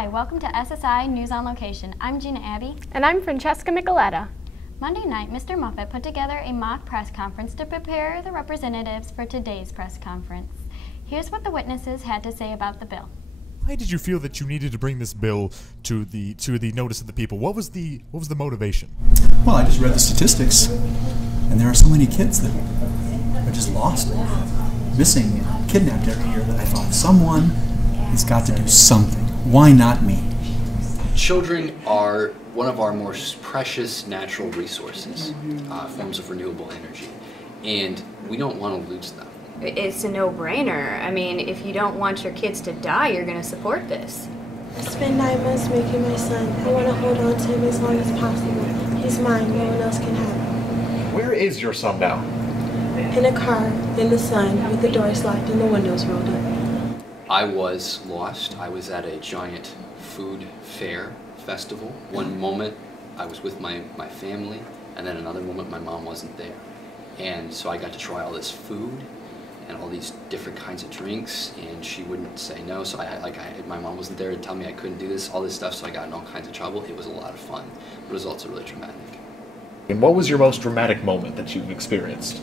Hi, welcome to SSI News on Location. I'm Gina Abbey. And I'm Francesca Micoletta. Monday night, Mr. Muffett put together a mock press conference to prepare the representatives for today's press conference. Here's what the witnesses had to say about the bill. Why did you feel that you needed to bring this bill to the notice of the people? What was the motivation? Well, I just read the statistics, and there are so many kids that are just lost, missing, kidnapped every year that I thought someone has got to do something. Why not me? Children are one of our most precious natural resources, forms of renewable energy, and we don't want to lose them. It's a no-brainer. I mean, if you don't want your kids to die, you're going to support this. I spent 9 months making my son. I want to hold on to him as long as possible. He's mine. No one else can have him. Where is your son now? In a car, in the sun, with the doors locked and the windows rolled up. I was lost. I was at a giant food fair festival. One moment I was with my family, and then another moment my mom wasn't there. And so I got to try all this food and all these different kinds of drinks, and she wouldn't say no. So my mom wasn't there to tell me I couldn't do this, all this stuff, so I got in all kinds of trouble. It was a lot of fun, but it was also really dramatic. And what was your most dramatic moment that you've experienced?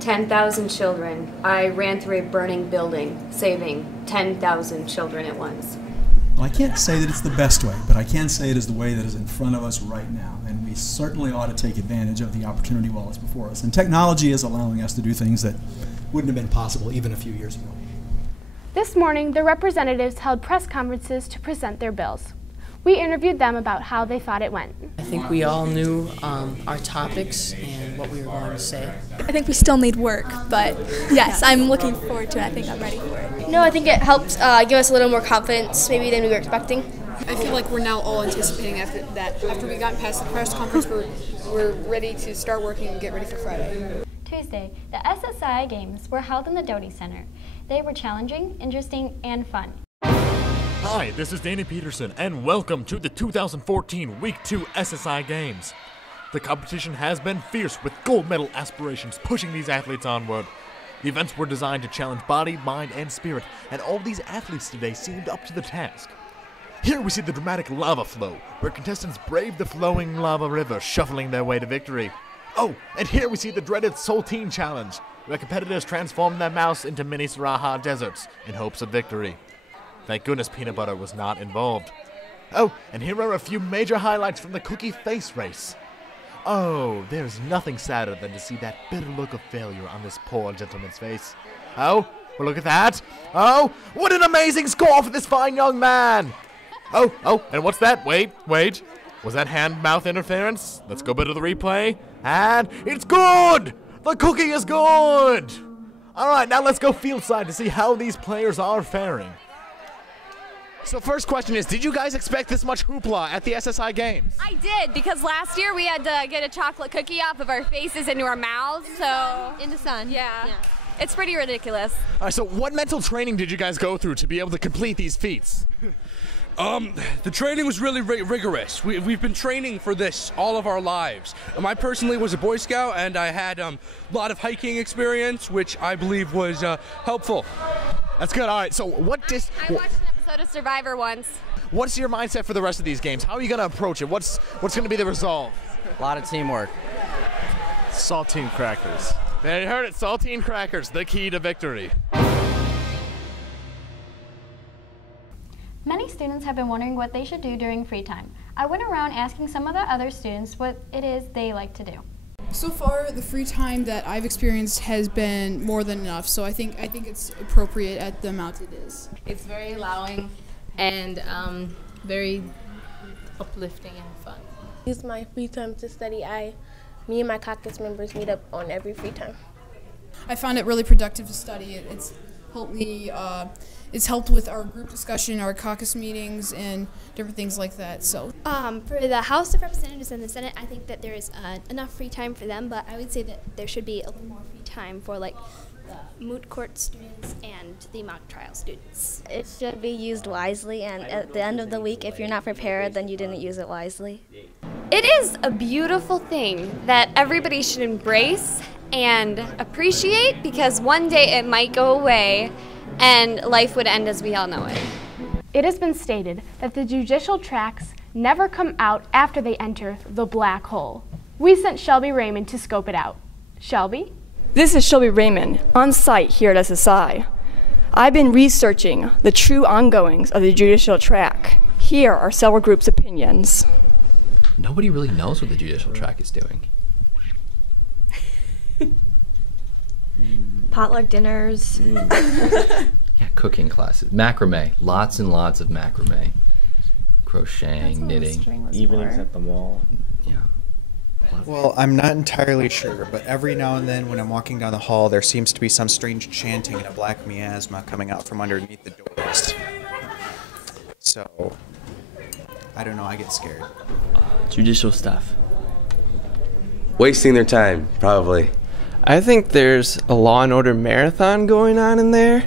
10,000 children. I ran through a burning building, saving 10,000 children at once. Well, I can't say that it's the best way, but I can say it is the way that is in front of us right now, and we certainly ought to take advantage of the opportunity while it's before us. And technology is allowing us to do things that wouldn't have been possible even a few years ago. This morning, the representatives held press conferences to present their bills. We interviewed them about how they thought it went. I think we all knew our topics and what we were going to say. I think we still need work, but yes, I'm looking forward to it. I think I'm ready for it. No, I think it helped give us a little more confidence maybe than we were expecting. I feel like we're now all anticipating after we got past the press conference, we're ready to start working and get ready for Friday. Tuesday, the SSI games were held in the Donny Center. They were challenging, interesting, and fun. Hi, this is Danny Peterson, and welcome to the 2014 Week 2 SSI Games. The competition has been fierce, with gold medal aspirations pushing these athletes onward. The events were designed to challenge body, mind, and spirit, and all these athletes today seemed up to the task. Here we see the dramatic lava flow, where contestants brave the flowing lava river, shuffling their way to victory. Oh, and here we see the dreaded Saltine Challenge, where competitors transform their mouths into mini Saraha deserts in hopes of victory. Thank goodness peanut butter was not involved. Oh, and here are a few major highlights from the cookie face race. Oh, there's nothing sadder than to see that bitter look of failure on this poor gentleman's face. Oh, well, look at that. Oh, what an amazing score for this fine young man. Oh, and what's that? Wait. Was that hand-mouth interference? Let's go back to the replay. And it's good! The cookie is good! All right, now let's go fieldside to see how these players are faring. So first question is, did you guys expect this much hoopla at the SSI Games? I did, because last year we had to get a chocolate cookie off of our faces into our mouths, In the sun. Yeah. It's pretty ridiculous. All right, so what mental training did you guys go through to be able to complete these feats? The training was really rigorous. We've been training for this all of our lives. I personally was a Boy Scout, and I had a lot of hiking experience, which I believe was helpful. That's good. All right, so I watched an episode of Survivor once. What's your mindset for the rest of these games? How are you going to approach it? What's going to be the resolve? A lot of teamwork. Saltine crackers. There you heard it. Saltine crackers, the key to victory. Many students have been wondering what they should do during free time. I went around asking some of the other students what it is they like to do. So far, the free time that I've experienced has been more than enough, so I think it's appropriate at the amount it is. It's very allowing and very uplifting and fun. Use my free time to study. Me and my caucus members meet up on every free time. I found it really productive to study. It's helped me. It's helped with our group discussion, our caucus meetings, and different things like that. So, for the House of Representatives and the Senate, I think that there is enough free time for them, but I would say that there should be a little more free time for like the moot court students and the mock trial students. It should be used wisely, and at the end of the week, if you're not prepared, then you didn't use it wisely. It is a beautiful thing that everybody should embrace and appreciate, because one day it might go away and life would end as we all know it. It has been stated that the judicial tracks never come out after they enter the black hole. We sent Shelby Raymond to scope it out. Shelby? This is Shelby Raymond, on site here at SSI. I've been researching the true ongoings of the judicial track. Here are several groups' opinions. Nobody really knows what the judicial track is doing. Potluck dinners. Yeah, cooking classes. Macrame. Lots and lots of macrame. Crocheting, knitting. Evenings at the mall. Yeah. Well, I'm not entirely sure, but every now and then when I'm walking down the hall, there seems to be some strange chanting and a black miasma coming out from underneath the doors. So, I don't know, I get scared. Judicial stuff. Wasting their time, probably. I think there's a Law and Order marathon going on in there.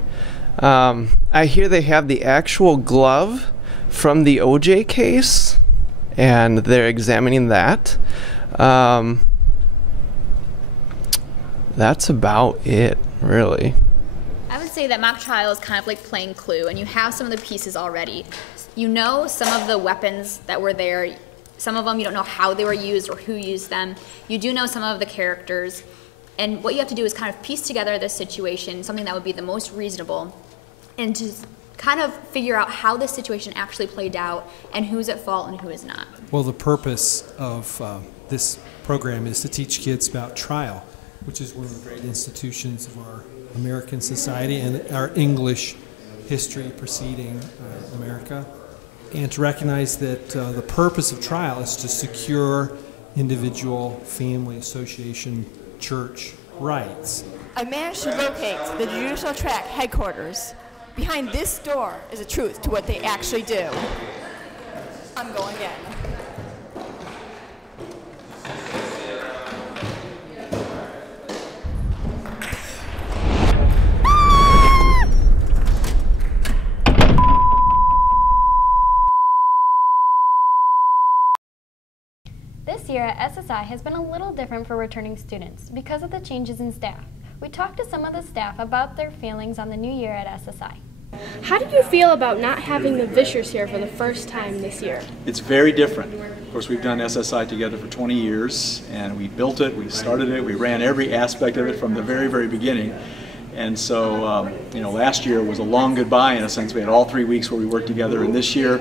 I hear they have the actual glove from the OJ case, and they're examining that. That's about it, really. I would say that mock trial is kind of like playing Clue, and you have some of the pieces already. You know some of the weapons that were there. Some of them you don't know how they were used or who used them. You do know some of the characters. And what you have to do is kind of piece together this situation, something that would be the most reasonable, and to kind of figure out how this situation actually played out and who's at fault and who is not. Well, the purpose of this program is to teach kids about trial, which is one of the great institutions of our American society and our English history preceding America, and to recognize that the purpose of trial is to secure individual, family, association, church rights. I managed to locate the judicial track headquarters. Behind this door is a truth to what they actually do. I'm going in. This year at SSI has been a little different for returning students because of the changes in staff. We talked to some of the staff about their feelings on the new year at SSI. How do you feel about not having the Vishers here for the first time this year? It's very different. Of course, we've done SSI together for 20 years, and we built it, we started it, we ran every aspect of it from the very, very beginning. And so, last year was a long goodbye in a sense. We had all 3 weeks where we worked together, and this year,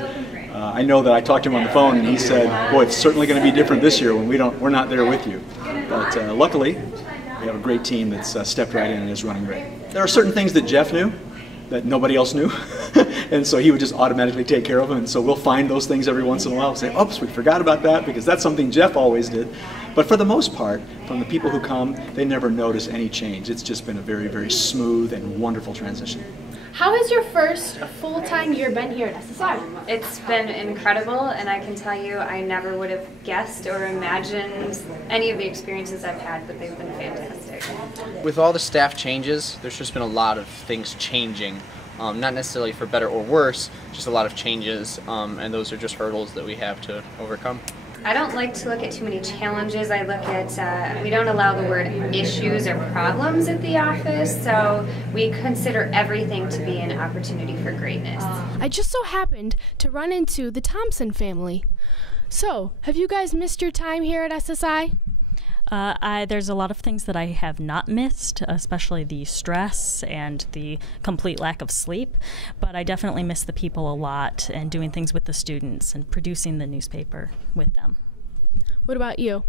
I know that I talked to him on the phone, and he said, "Boy, it's certainly going to be different this year when we're not there with you." But luckily, we have a great team that's stepped right in and is running great. There are certain things that Jeff knew that nobody else knew, and so he would just automatically take care of them. And so we'll find those things every once in a while and say, "Oops, we forgot about that," because that's something Jeff always did. But for the most part, from the people who come, they never notice any change. It's just been a very, very smooth and wonderful transition. How has your first full-time year been here at SSI? It's been incredible, and I can tell you I never would have guessed or imagined any of the experiences I've had, but they've been fantastic. With all the staff changes, there's just been a lot of things changing. Not necessarily for better or worse, just a lot of changes, and those are just hurdles that we have to overcome. I don't like to look at too many challenges. I look at, we don't allow the word issues or problems at the office, so we consider everything to be an opportunity for greatness. I just so happened to run into the Thompson family. So, have you guys missed your time here at SSI? There's a lot of things that I have not missed, especially the stress and the complete lack of sleep, but I definitely miss the people a lot and doing things with the students and producing the newspaper with them. What about you?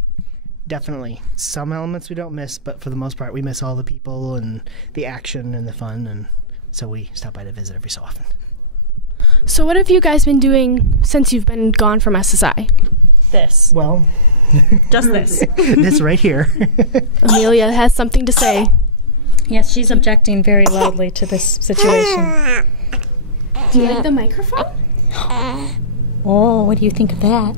Definitely. Some elements we don't miss, but for the most part we miss all the people and the action and the fun, and so we stop by to visit every so often. So what have you guys been doing since you've been gone from SSI? This. Well, just this. This right here. Amelia has something to say. Yes, she's objecting very loudly to this situation. Do you like the microphone? Oh, what do you think of that?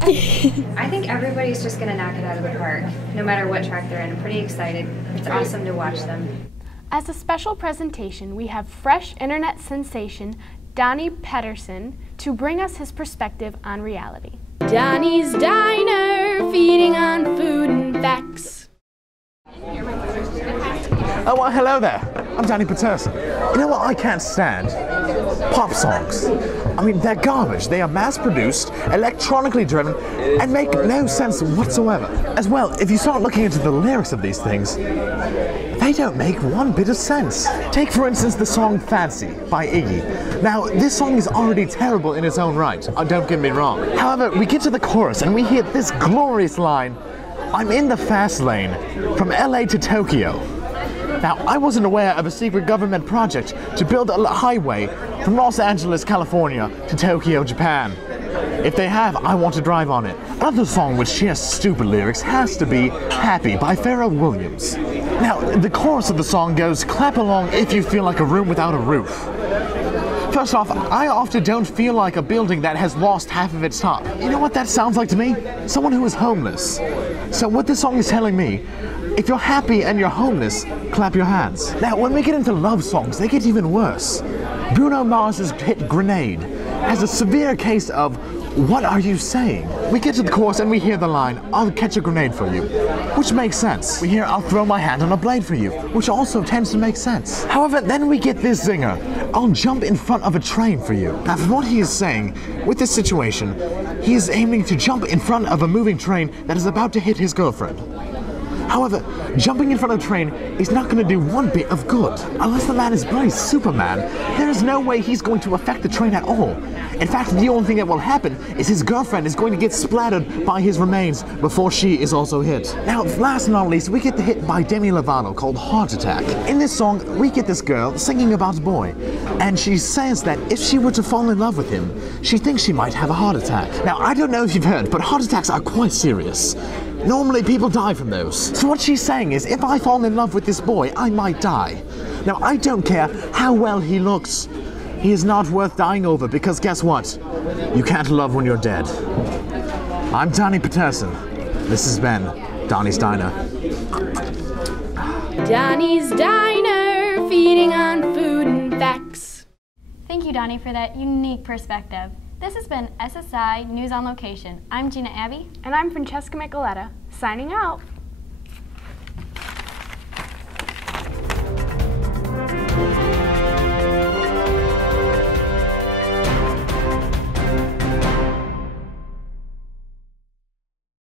I think everybody's just going to knock it out of the park, no matter what track they're in. I'm pretty excited. It's awesome to watch them. As a special presentation, we have fresh internet sensation Donny Peterson to bring us his perspective on reality. Donny's Diner, feeding on food and facts. Oh, well, hello there. I'm Donny Peterson. You know what I can't stand? Pop songs. I mean, they're garbage. They are mass-produced, electronically driven, and make no sense whatsoever. As well, if you start looking into the lyrics of these things, they don't make one bit of sense. Take, for instance, the song Fancy by Iggy. Now, this song is already terrible in its own right, don't get me wrong. However, we get to the chorus and we hear this glorious line, "I'm in the fast lane, from LA to Tokyo." Now, I wasn't aware of a secret government project to build a highway from Los Angeles, California to Tokyo, Japan. If they have, I want to drive on it. Another song with sheer stupid lyrics has to be Happy by Pharrell Williams. Now, the chorus of the song goes, "Clap along if you feel like a room without a roof." First off, I often don't feel like a building that has lost half of its top. You know what that sounds like to me? Someone who is homeless. So what this song is telling me, if you're happy and you're homeless, clap your hands. Now, when we get into love songs, they get even worse. Bruno Mars's hit Grenade has a severe case of, "What are you saying?" We get to the chorus and we hear the line, "I'll catch a grenade for you," which makes sense. We hear, "I'll throw my hand on a blade for you," which also tends to make sense. However, then we get this zinger, "I'll jump in front of a train for you." Now, from what he is saying, with this situation, he is aiming to jump in front of a moving train that is about to hit his girlfriend. However, jumping in front of a train is not going to do one bit of good. Unless the man is bloody Superman, there is no way he's going to affect the train at all. In fact, the only thing that will happen is his girlfriend is going to get splattered by his remains before she is also hit. Now, last but not least, we get the hit by Demi Lovato called Heart Attack. In this song, we get this girl singing about a boy, and she says that if she were to fall in love with him, she thinks she might have a heart attack. Now, I don't know if you've heard, but heart attacks are quite serious. Normally, people die from those. So what she's saying is, if I fall in love with this boy, I might die. Now, I don't care how well he looks. He is not worth dying over, because guess what? You can't love when you're dead. I'm Donny Peterson. This has been Donny's Diner. Donny's Diner, feeding on food and facts. Thank you, Donny, for that unique perspective. This has been SSI News on Location. I'm Gina Abbey. And I'm Francesca Micoletta, signing out.